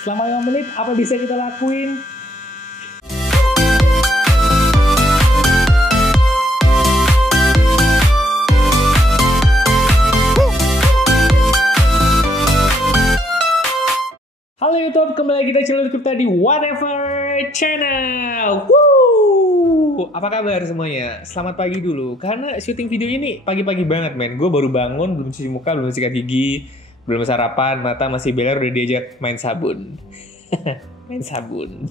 Selama 5 menit, apa bisa kita lakuin? Halo YouTube, kembali lagi kita channel kita di Whatever Channel. Woo! Apa kabar semuanya? Selamat pagi dulu, karena syuting video ini pagi-pagi banget, men. Gue baru bangun, belum cuci muka, belum sikat gigi, belum sarapan, mata masih beler, udah diajak main sabun. Main sabun.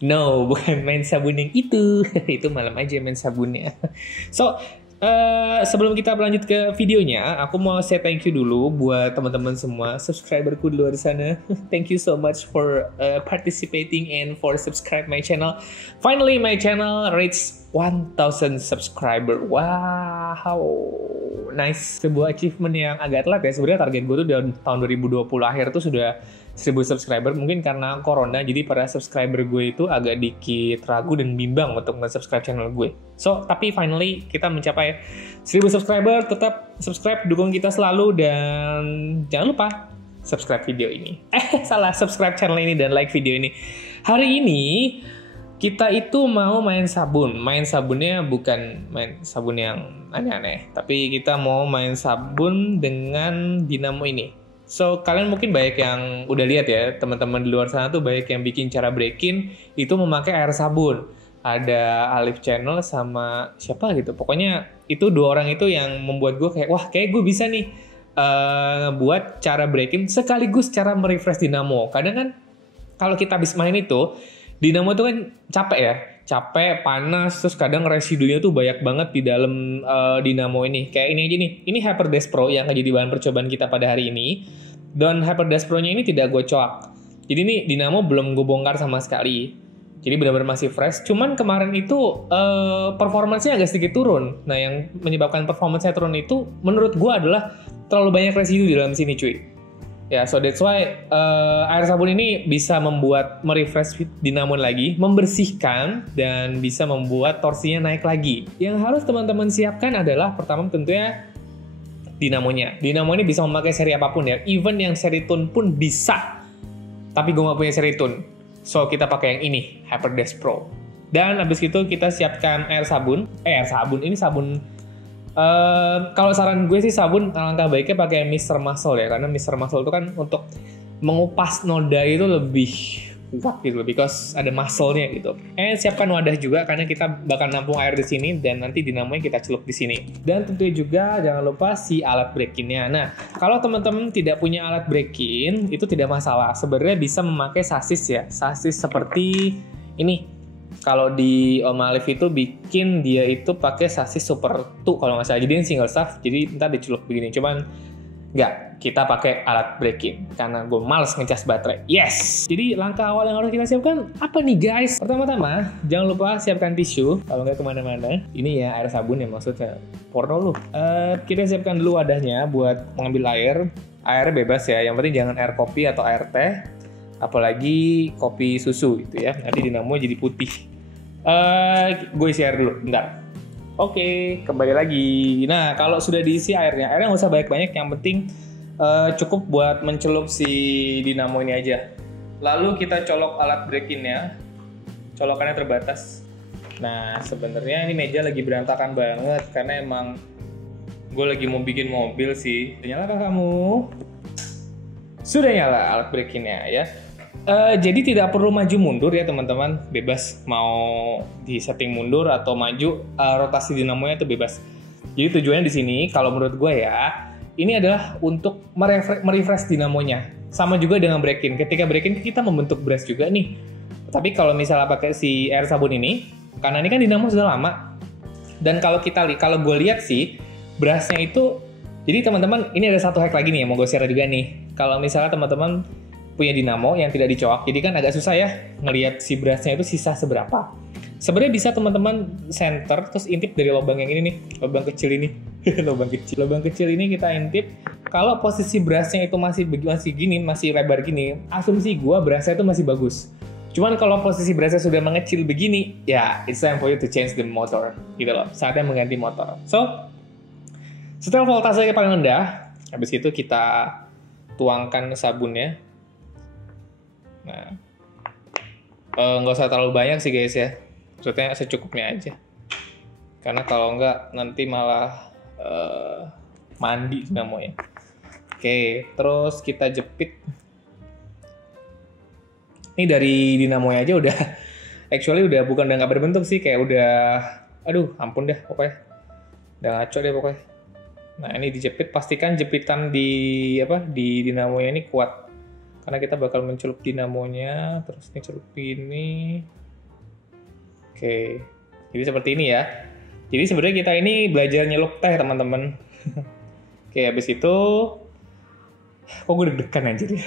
No, bukan main sabun yang itu. Itu malam aja main sabunnya. So, sebelum kita berlanjut ke videonya, aku mau say thank you dulu buat teman-teman semua subscriberku di luar sana. Thank you so much for participating and for subscribe my channel. Finally, my channel reached 1,000 subscriber. Wow, nice. Sebuah achievement yang agak telat ya. Sebenarnya target gue tuh di tahun 2020 akhir tuh sudah 1,000 subscriber. Mungkin karena corona, jadi para subscriber gue itu agak dikit ragu dan bimbang untuk nge-subscribe channel gue. So, tapi finally kita mencapai 1,000 subscriber. Tetap subscribe, dukung kita selalu, dan jangan lupa subscribe video ini. Subscribe channel ini dan like video ini. Hari ini kita itu mau main sabun. Main sabunnya bukan main sabun yang aneh-aneh, tapi kita mau main sabun dengan dinamo ini. So, kalian mungkin banyak yang udah lihat ya, teman-teman di luar sana tuh banyak yang bikin cara break-in itu memakai air sabun. Ada Alif Channel sama siapa gitu. Pokoknya itu dua orang itu yang membuat gue kayak, wah kayak gue bisa nih buat cara break-in sekaligus cara merefresh dinamo. Kadang kan kalau kita habis main itu, dinamo itu kan capek ya. Capek, panas, terus kadang residunya tuh banyak banget di dalam dinamo ini. Kayak ini aja nih, ini HyperDash Pro yang akan jadi bahan percobaan kita pada hari ini. Dan HyperDash Pro-nya ini tidak gue coak. Jadi ini dinamo belum gue bongkar sama sekali. Jadi benar-benar masih fresh. Cuman kemarin itu performance-nya agak sedikit turun. Nah, yang menyebabkan performance-nya turun itu menurut gue adalah terlalu banyak residu di dalam sini, cuy. Ya, so that's why air sabun ini bisa membuat merefresh dinamo lagi, membersihkan, dan bisa membuat torsinya naik lagi. Yang harus teman-teman siapkan adalah pertama tentunya dinamonya. Dinamo ini bisa memakai seri apapun ya, even yang seri tune pun bisa. Tapi gue nggak punya seri tune, so kita pakai yang ini, HyperDash Pro. Dan habis itu kita siapkan air sabun. Ini sabun. Kalau saran gue sih sabun alangkah baiknya pakai Mr. Muscle ya, karena Mr. Muscle itu kan untuk mengupas noda itu lebih kuat gitu, because ada muscle-nya gitu. Siapkan wadah juga karena kita bakal nampung air di sini dan nanti dinamonya kita celup di sini. Dan tentunya juga jangan lupa si alat break-in-nya. Nah, kalau teman-teman tidak punya alat break-in itu tidak masalah. Sebenarnya bisa memakai sasis ya, sasis seperti ini. Kalau di Om Alif itu bikin dia itu pakai sasis Super 2 kalau nggak salah. Jadi single shaft, jadi ntar dicelup begini. Cuman nggak, kita pakai alat break-in karena gue males ngecas baterai. Yes! Jadi langkah awal yang harus kita siapkan apa nih guys? Pertama-tama, jangan lupa siapkan tisu kalau nggak kemana-mana. Ini ya air sabun ya maksudnya. Porno lu. Kita siapkan dulu wadahnya buat mengambil air. Airnya bebas ya, yang penting jangan air kopi atau air teh. Apalagi kopi susu gitu ya, nanti dinamo jadi putih. Gue isi air dulu, bentar. Oke, kembali lagi. Nah, kalau sudah diisi airnya nggak usah banyak-banyak, yang penting cukup buat mencelup si dinamo ini aja. Lalu kita colok alat break-in-nya. Colokannya terbatas. Nah, sebenarnya ini meja lagi berantakan banget karena emang gue lagi mau bikin mobil sih. Nyala kah kamu? Sudah nyala alat break-in-nya ya. Jadi tidak perlu maju mundur ya teman-teman, bebas mau di setting mundur atau maju, rotasi dinamonya itu bebas. Jadi tujuannya di sini kalau menurut gue ya, ini adalah untuk merefresh dinamonya. Sama juga dengan break-in. Ketika break-in kita membentuk brush juga nih. Tapi kalau misalnya pakai si air sabun ini, karena ini kan dinamo sudah lama. Dan kalau gue lihat sih brushnya itu, jadi teman-teman ini ada satu hack lagi nih yang mau gue share juga nih. Kalau misalnya teman-teman punya dinamo yang tidak dicoak, jadi kan agak susah ya ngelihat si brushnya itu sisa seberapa. Sebenarnya bisa teman-teman center terus intip dari lubang yang ini nih, lubang kecil ini. lubang kecil ini kita intip. Kalau posisi brushnya itu masih gini, masih lebar gini, asumsi gua brushnya itu masih bagus. Cuman kalau posisi brushnya sudah mengecil begini, ya it's time for you to change the motor gitu loh, saatnya mengganti motor. So setelah voltasenya paling rendah, habis itu kita tuangkan sabunnya. Nah, nggak usah terlalu banyak sih guys ya. Maksudnya secukupnya aja. Karena kalau nggak nanti malah mandi dinamonya. Oke, terus kita jepit. Ini dari dinamonya aja udah, actually udah nggak berbentuk sih, kayak udah, aduh ampun deh pokoknya. Udah ngaco deh pokoknya. Nah ini dijepit, pastikan jepitan di dinamonya ini kuat. Karena kita bakal mencelup dinamonya, terus ini celup ini. Oke, jadi seperti ini ya. Jadi sebenarnya kita ini belajar nyelup teh teman-teman. Oke, habis itu, kok gue deg-degan anjir ya.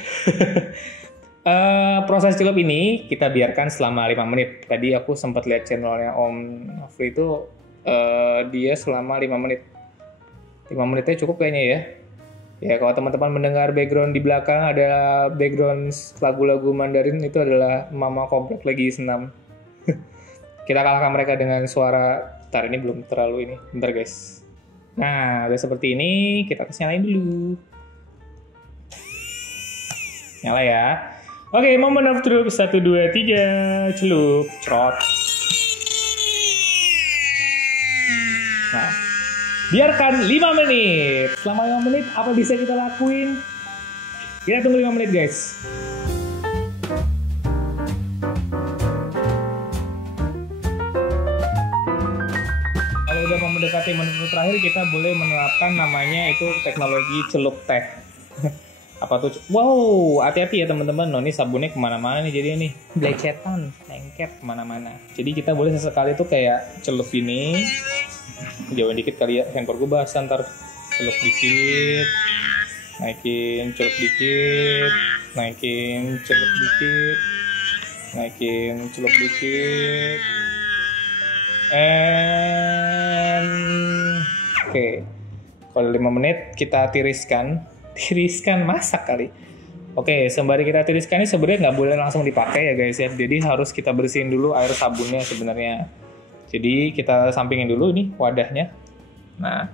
Proses celup ini kita biarkan selama 5 menit. Tadi aku sempat lihat channelnya Om Afri itu, dia selama 5 menit. 5 menitnya cukup kayaknya ya. Ya kalau teman-teman mendengar background di belakang ada background lagu-lagu Mandarin, itu adalah Mama Komplek lagi senam. Kita kalahkan mereka dengan suara. Bentar, ini belum terlalu ini. Bentar guys. Nah, udah seperti ini. Kita tes nyalain dulu. Nyala ya. Oke, momen of truth. 1, 2, 3. Celup. Cerot. Nah, biarkan 5 menit. Selama 5 menit, apa bisa kita lakuin? Kita tunggu 5 menit guys. Kalau udah mau mendekati menit terakhir, kita boleh menerapkan namanya itu teknologi celup teh. Apa tuh? Wow, hati-hati ya teman-teman. Ini sabunnya kemana-mana nih, jadi nih belecetan, lengket kemana-mana. Jadi kita boleh sesekali tuh kayak celup ini. Jauhin dikit kali ya, handphone gue basah ntar. Celup dikit, naikin, celup dikit, naikin, celup dikit, naikin, celup dikit. Oke, kalau 5 menit kita tiriskan masak kali. Oke, sembari kita tiriskan ini sebenarnya nggak boleh langsung dipakai ya guys ya. Jadi harus kita bersihin dulu air sabunnya sebenarnya. Jadi kita sampingin dulu nih wadahnya. Nah,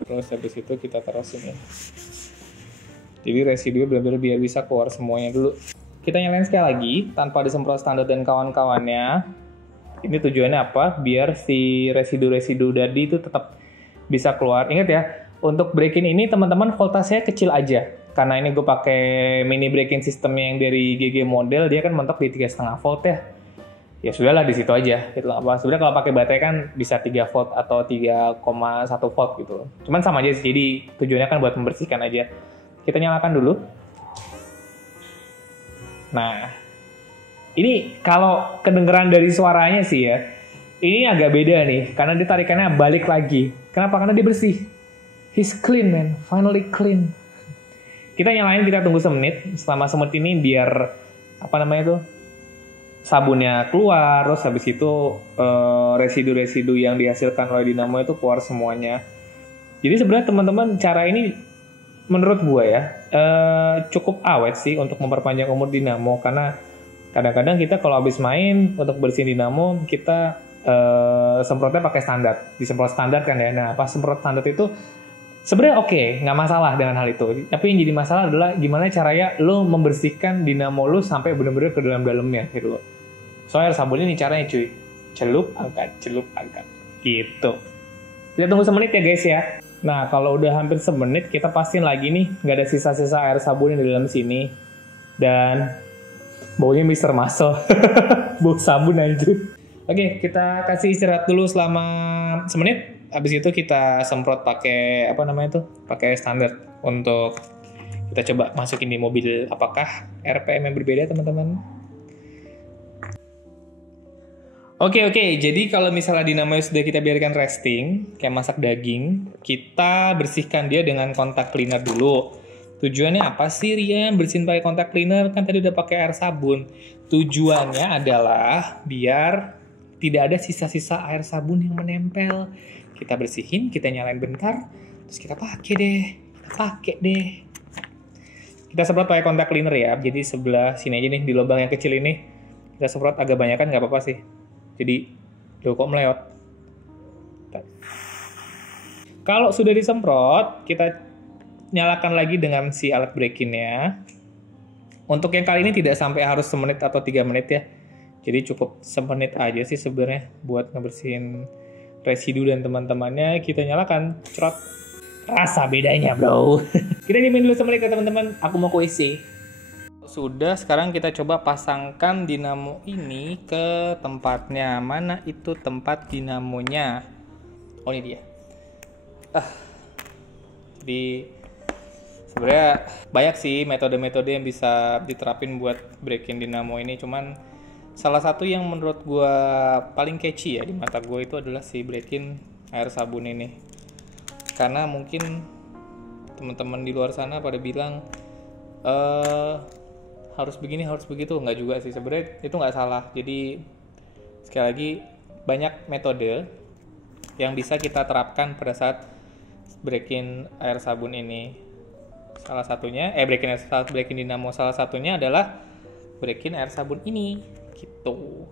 terus habis itu kita taruh sini. Jadi residu benar-benar biar bisa keluar semuanya dulu. Kita nyalain sekali lagi tanpa disemprot standar dan kawan-kawannya. Ini tujuannya apa? Biar si residu-residu tadi itu tetap bisa keluar. Ingat ya, untuk break-in ini teman-teman voltasenya kecil aja. Karena ini gue pakai mini break-in sistemnya yang dari GG model, dia kan mentok di 3,5 volt ya. Ya sudahlah di situ aja. Gitu. Sebenarnya kalau pakai baterai kan bisa 3 volt atau 3,1 volt gitu. Cuman sama aja sih, jadi tujuannya kan buat membersihkan aja. Kita nyalakan dulu. Nah, ini kalau kedengeran dari suaranya sih ya, ini agak beda nih, karena dia tarikannya balik lagi. Kenapa? Karena dia bersih. He's clean man, finally clean. Kita nyalain, kita tunggu semenit. Selama semenit ini biar, sabunnya keluar, terus habis itu residu-residu yang dihasilkan oleh dinamo itu keluar semuanya. Jadi sebenarnya teman-teman, cara ini menurut gue ya, cukup awet sih untuk memperpanjang umur dinamo, karena kadang-kadang kita kalau habis main untuk bersihin dinamo, kita semprotnya pakai standar, disemprot standar kan ya. Nah pas semprot standar itu sebenarnya oke, nggak masalah dengan hal itu. Tapi yang jadi masalah adalah gimana caranya lo membersihkan dinamo lo sampai benar-benar ke dalam-dalamnya gitu loh. Soalnya sabunnya nih caranya cuy, celup angkat, gitu. Kita tunggu semenit ya guys ya. Nah kalau udah hampir semenit, kita pastiin lagi nih nggak ada sisa-sisa air sabun di dalam sini. Dan baunya Mr. Muscle. Bau sabun anjir. Oke, kita kasih istirahat dulu selama semenit. Habis itu kita semprot pakai pakai standar untuk kita coba masukin di mobil. Apakah RPM yang berbeda teman-teman? Oke, jadi kalau misalnya dinamo sudah kita biarkan resting, kayak masak daging, kita bersihkan dia dengan kontak cleaner dulu. Tujuannya apa sih Rian bersihin pakai kontak cleaner? Kan tadi udah pakai air sabun. Tujuannya adalah biar tidak ada sisa-sisa air sabun yang menempel. Kita bersihin, kita nyalain bentar, terus kita pakai deh. Kita semprot pakai kontak cleaner ya. Jadi sebelah sini aja nih, di lubang yang kecil ini. Kita semprot agak banyak kan, nggak apa-apa sih. Jadi, kok melewat. Kalau sudah disemprot, kita nyalakan lagi dengan si alat break-in-nya. Untuk yang kali ini tidak sampai harus semenit atau 3 menit ya. Jadi cukup semenit aja sih sebenarnya buat ngebersihin residu dan teman-temannya. Kita nyalakan, cerot. Rasa bedanya bro. Kita dimin dulu semenit ya teman-teman. Aku mau ke WC. Sudah, sekarang kita coba pasangkan dinamo ini ke tempatnya. Mana itu tempat dinamonya? Oh, ini dia. Jadi sebenarnya banyak sih metode-metode yang bisa diterapin buat break-in dinamo ini. Cuman salah satu yang menurut gue paling catchy ya di mata gue itu adalah si break-in air sabun ini. Karena mungkin teman-teman di luar sana pada bilang harus begini, harus begitu. Nggak juga sih, sebenarnya itu nggak salah. Jadi sekali lagi banyak metode yang bisa kita terapkan pada saat break-in air sabun ini. Salah satunya break-in dinamo salah satunya adalah break-in air sabun ini gitu.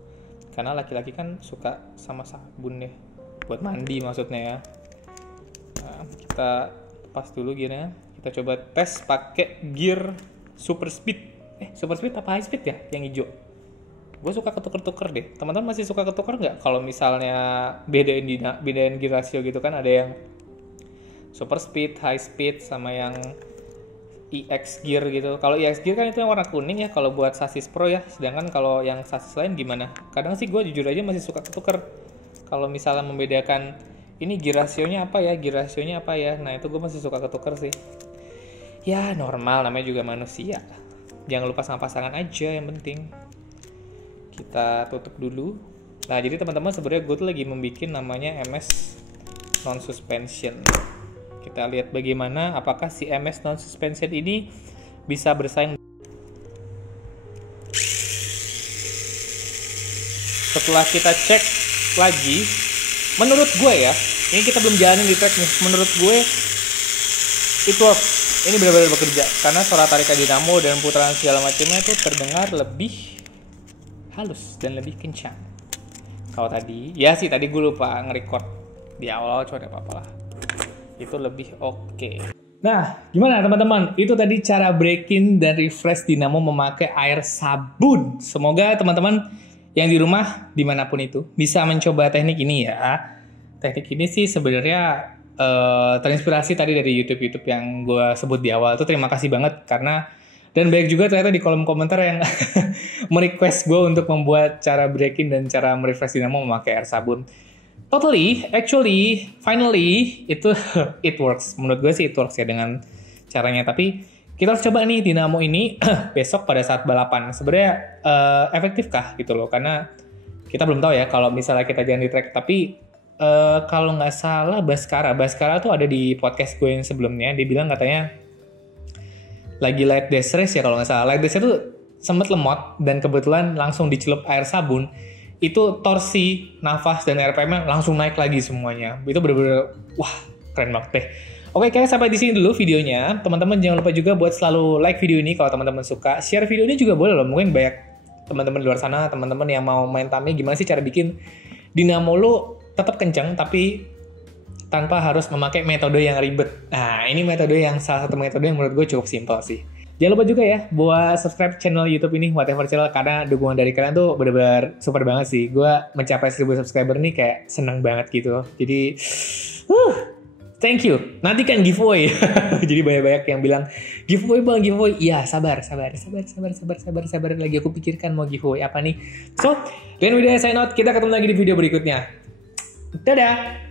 Karena laki-laki kan suka sama sabun ya, buat mandi maksudnya ya. Nah, kita lepas dulu gearnya. Kita coba tes pakai gear super speed. Super speed apa high speed ya yang hijau? Gue suka ketuker-tuker deh. Teman-teman masih suka ketuker nggak? Kalau misalnya bedain gear ratio gitu kan, ada yang super speed, high speed, sama yang EX gear gitu. Kalau EX gear kan itu yang warna kuning ya kalau buat sasis pro ya. Sedangkan kalau yang sasis lain gimana? Kadang sih gue jujur aja masih suka ketuker. Kalau misalnya membedakan ini gear rasionya apa ya, nah itu gue masih suka ketuker sih. Ya normal, namanya juga manusia. Jangan lupa sama pasangan aja yang penting. Kita tutup dulu. Nah jadi teman-teman sebenarnya gue tuh lagi membuat namanya MS non suspension. Kita lihat bagaimana apakah si MS non suspension ini bisa bersaing. Setelah kita cek lagi, menurut gue ya, ini kita belum jalanin di track nih. Menurut gue it works. Ini benar-benar bekerja karena suara tarikan dinamo dan putaran segala macamnya itu terdengar lebih halus dan lebih kencang. Kalau tadi, ya sih tadi gue lupa nge-record di awal, cuma apa-apa lah. Itu lebih oke. Nah, gimana teman-teman? Itu tadi cara break-in dan refresh dinamo memakai air sabun. Semoga teman-teman yang di rumah dimanapun itu bisa mencoba teknik ini ya. Teknik ini sih sebenarnya terinspirasi tadi dari YouTube yang gue sebut di awal. Itu terima kasih banget karena dan banyak juga ternyata di kolom komentar yang merequest gue untuk membuat cara break-in dan cara merefresh dinamo memakai air sabun. Finally, itu it works. Menurut gue sih it works ya dengan caranya. Tapi kita harus coba nih dinamo ini besok pada saat balapan. Sebenarnya efektifkah gitu loh? Karena kita belum tahu ya kalau misalnya kita jalan di track. Tapi kalau nggak salah Baskara tuh ada di podcast gue yang sebelumnya. Dia bilang katanya lagi light dash race ya kalau nggak salah. Light dash tuh sempat lemot dan kebetulan langsung dicelup air sabun. Itu torsi, nafas, dan RPM-nya langsung naik lagi semuanya. Itu bener-bener, wah, keren banget deh. Oke, kayaknya sampai di sini dulu videonya. Teman-teman jangan lupa juga buat selalu like video ini kalau teman-teman suka. Share video ini juga boleh loh. Mungkin banyak teman-teman di luar sana, teman-teman yang mau main Tamiya, gimana sih cara bikin dinamo lu tetap kencang, tapi tanpa harus memakai metode yang ribet. Nah, ini salah satu metode yang menurut gue cukup simpel sih. Jangan lupa juga ya buat subscribe channel YouTube ini Whatever Channel karena dukungan dari kalian tuh bener-bener super banget sih. Gue mencapai 1000 subscriber nih kayak seneng banget gitu. Jadi thank you. Nanti kan giveaway. Jadi banyak-banyak yang bilang giveaway bang, giveaway. Iya, sabar lagi aku pikirkan mau giveaway apa nih. So, dan udah sign out. Kita ketemu lagi di video berikutnya. Dadah.